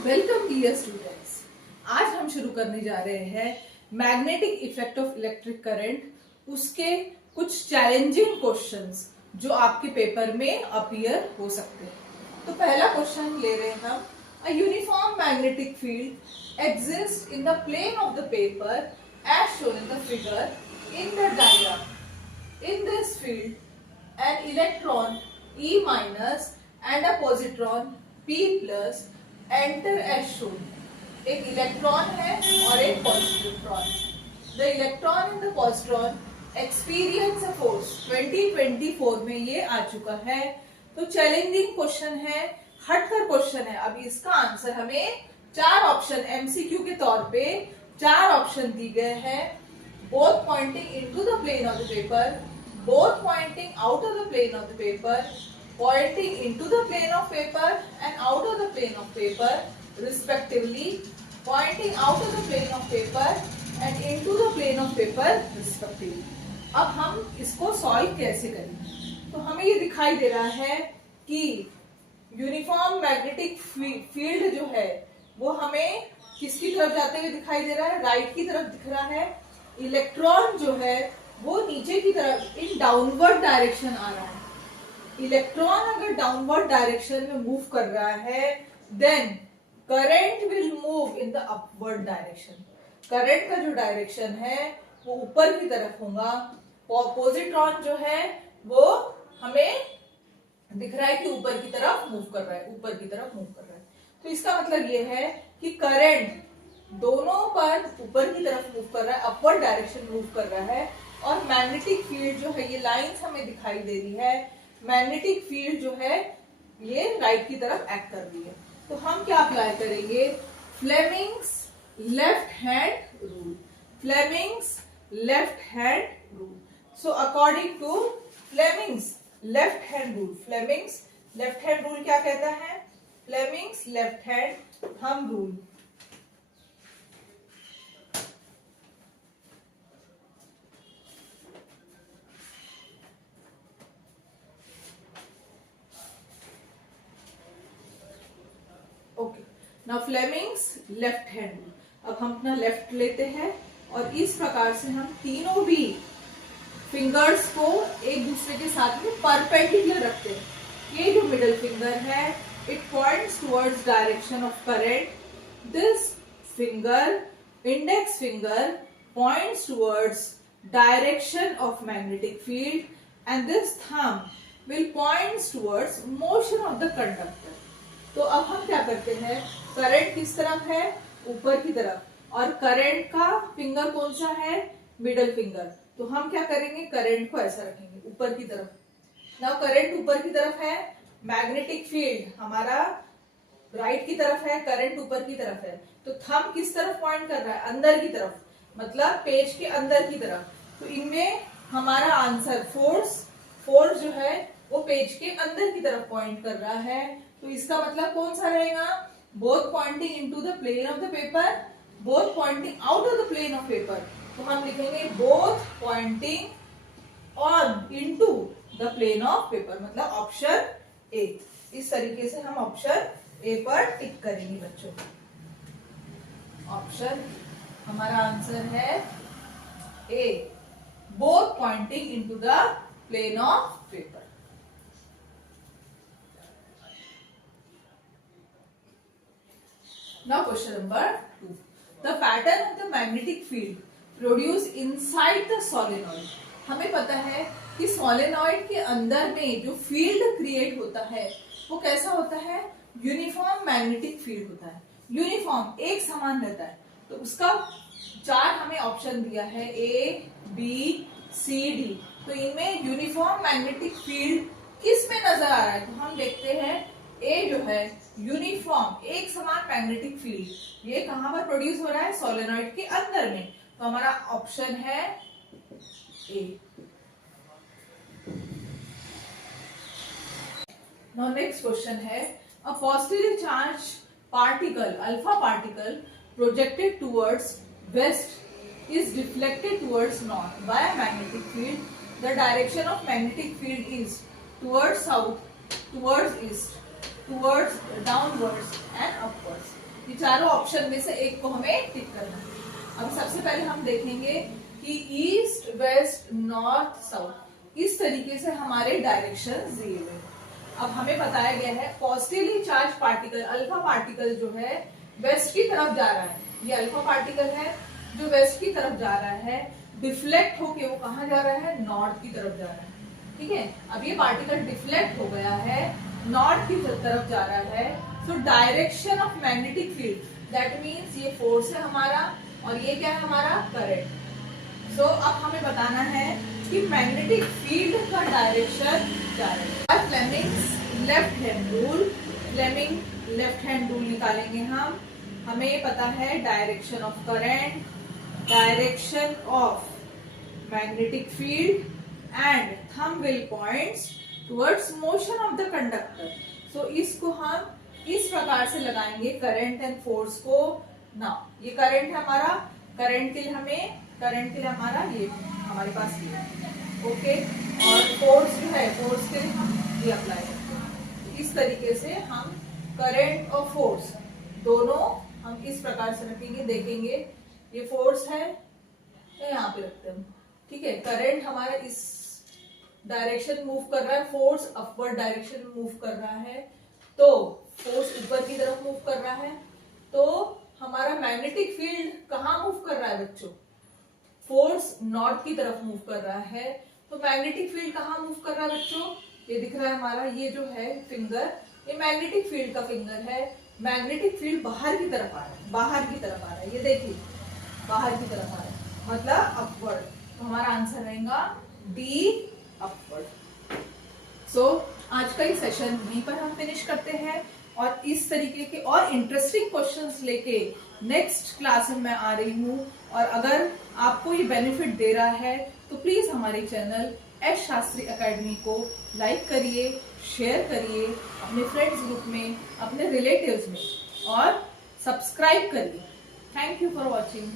Welcome dear students. आज हम शुरू करने जा रहे हैं magnetic effect of electric current, उसके कुछ चैलेंजिंग क्वेश्चंस जो आपके पेपर में अपीयर हो सकते हैं। तो पहला क्वेश्चन ले रहे हैं हम। A uniform magnetic field exist in the plane of the paper as shown in the figure in the diagram. In this field, an electron E minus and a positron P plus enter as shown. एक electron है और एक positron. The electron and the positron experience a force। 2024 में ये आ चुका है। तो challenging question है, हटकर क्वेश्चन है। अब इसका आंसर हमें चार ऑप्शन एमसीक्यू के तौर पे चार ऑप्शन दी गए हैं। Both pointing into the plane of the paper, both pointing out of the plane of the paper, pointing into the plane of paper and out of the plane of paper respectively, pointing out of the plane of paper and into the plane of paper respectively। अब हम इसको solve कैसे करेंगे? तो हमें ये दिखाई दे रहा है कि यूनिफॉर्म मैग्नेटिक फील्ड जो है वो हमें किसकी तरफ जाते हुए दिखाई दे रहा है? राइट की तरफ दिख रहा है। इलेक्ट्रॉन जो है वो नीचे की तरफ इन डाउनवर्ड डायरेक्शन आ रहा है। इलेक्ट्रॉन अगर डाउनवर्ड डायरेक्शन में मूव कर रहा है then current will move in the upward direction. Current का जो डायरेक्शन है वो ऊपर की तरफ होगा। पॉजिट्रॉन जो है वो हमें दिख रहा है कि ऊपर की तरफ मूव कर रहा है, ऊपर की तरफ मूव कर रहा है। तो इसका मतलब ये है कि करंट दोनों पर ऊपर की तरफ मूव कर रहा है, अपवर्ड डायरेक्शन मूव कर रहा है। और मैग्नेटिक फील्ड जो है, ये लाइंस हमें दिखाई दे रही है, मैग्नेटिक फील्ड जो है ये राइट की तरफ एक्ट कर रही है। तो हम क्या अप्लाई करेंगे? Fleming's left hand rule. Fleming's left hand rule. So according to Fleming's left hand rule, Fleming's left hand rule क्या कहता है? Fleming's left hand thumb rule. Okay, now Fleming's left hand rule. अब हम अपना left लेते हैं और इस प्रकार से हम तीनों भी फिंगर्स को एक दूसरे के साथ में परपेंडिकुलर रखते हैं। ये जो मिडिल फिंगर है it points towards direction of current. This finger, index finger, points towards direction of magnetic field and this thumb will points towards motion of the conductor. तो अब हम क्या करते हैं? करंट किस तरफ है? ऊपर की तरफ। और करंट का फिंगर कौन सा है? Middle finger. तो हम क्या करेंगे? करंट को ऐसा रखेंगे ऊपर की तरफ। नाउ करंट ऊपर की तरफ है, मैग्नेटिक फील्ड हमारा राइट की तरफ है, करंट ऊपर की तरफ है। तो थंब किस तरफ पॉइंट कर रहा है? अंदर की तरफ, मतलब पेज के अंदर की तरफ। तो इनमें हमारा आंसर फोर्स जो है वो पेज के अंदर की तरफ पॉइंट कर रहा है। तो इसका मतलब कौन सा रहेगा? Both pointing into the plane of the paper, both pointing out of the plane of paper. तो हम लिखेंगे both pointing on into the plane of paper, मतलब ऑप्शन ए। इस तरीके से हम ऑप्शन ए पर टिक करेंगे बच्चों। ऑप्शन हमारा आंसर है A, both pointing into the plane of paper. Now question number 2. The pattern of the magnetic field produced inside the solenoid। हमें पता है कि सोलेनॉइड के अंदर में जो फील्ड क्रिएट होता है वो कैसा होता है? यूनिफॉर्म मैग्नेटिक फील्ड होता है। यूनिफॉर्म, एक समान रहता है। तो उसका चार हमें ऑप्शन दिया है, ए, बी, सी, डी। तो इनमें यूनिफॉर्म मैग्नेटिक फील्ड किस में नजर आ रहा है? तो हम देखते हैं ए जो है यूनिफॉर्म, एक समान मैग्नेटिक फील्ड, ये कहां पर प्रोड्यूस हो रहा है? सोलेनॉइड के अंदर में। तो हमारा ऑप्शन है ए। नाउ नेक्स्ट क्वेश्चन है, a positively charge particle, alpha particle projected towards waste is deflected towards north by a magnetic field the direction of magnetic field is towards south, towards east, towards downwards and upwards. ये चारों option में से एक को हमें टिक करना है। अब सबसे पहले हम देखेंगे कि ईस्ट, वेस्ट, नॉर्थ, साउथ इस तरीके से हमारे डायरेक्शन दिए हुए। अब हमें बताया गया है positively charge particle, alpha particle जो है वेस्ट की तरफ जा रहा है। ये अल्फा पार्टिकल है जो वेस्ट की तरफ जा रहा है, डिफ्लेक्ट होके वो कहाँ जा रहा है, नॉर्थ की तरफ जा रहा है। ठीक है, अब ये पार्टिकल डिफ्लेक्ट हो गया है, नॉर्थ की तरफ जा रहा है। So direction of magnetic field that means ये फोर्स है हमारा और ये क्या है हमारा करंट। सो अब हमें बताना है कि मैग्नेटिक फील्ड का डायरेक्शन क्या है। Fleming's left hand rule, Fleming left hand rule निकालेंगे हम। हमें पता है direction of current, direction of magnetic field and thumb will points towards motion of the conductor. So इसको हम इस प्रकार से लगाएंगे करंट एंड फोर्स को। ना ये करंट है हमारा, करंट के लिए हमारा ये हमारे पास ये ओके, और फोर्स जो है फोर्स के लिए हम ये अप्लाई करते हैं। इस तरीके से हम करंट और फोर्स दोनों हम इस प्रकार से रखेंगे। देखेंगे ये फोर्स है, यहाँ पे रखते हैं। ठीक है, करंट हमारा इस डायरेक्शन मूव कर रहा है, फोर्स अपवर्ड डायरेक्शन मूव कर रहा है, तो फोर्स ऊपर की तरफ मूव कर रहा है। तो हमारा मैग्नेटिक फील्ड कहाँ मूव कर रहा है बच्चों, फोर्स नॉर्थ की तरफ मूव कर रहा है। तो मैग्नेटिक फील्ड कहाँ मूव कर रहा है बच्चों, ये दिख रहा है हमारा, ये जो है फिंगर, ये मैग्नेटिक फील्ड का फिंगर है। मैग्नेटिक फील्ड बाहर की तरफ आ रहा है, बाहर की तरफ आ रहा है, ये देखिए बाहर की तरफ आ रहा है, मतलब अपवर्ड। तो हमारा आंसर रहेगा डी, अपवर्ड। सो आज का ये सेशन यहीं पर हम फिनिश करते हैं और इस तरीके के और इंटरेस्टिंग क्वेश्चंस लेके नेक्स्ट क्लास में मैं आ रही हूँ। और अगर आपको ये बेनिफिट दे रहा है तो प्लीज हमारे चैनल एस शास्त्री एकेडमी को लाइक करिए, शेयर करिए अपने फ्रेंड्स ग्रुप में, अपने रिलेटिव्स में, और सब्सक्राइब करिए। Thank you for watching.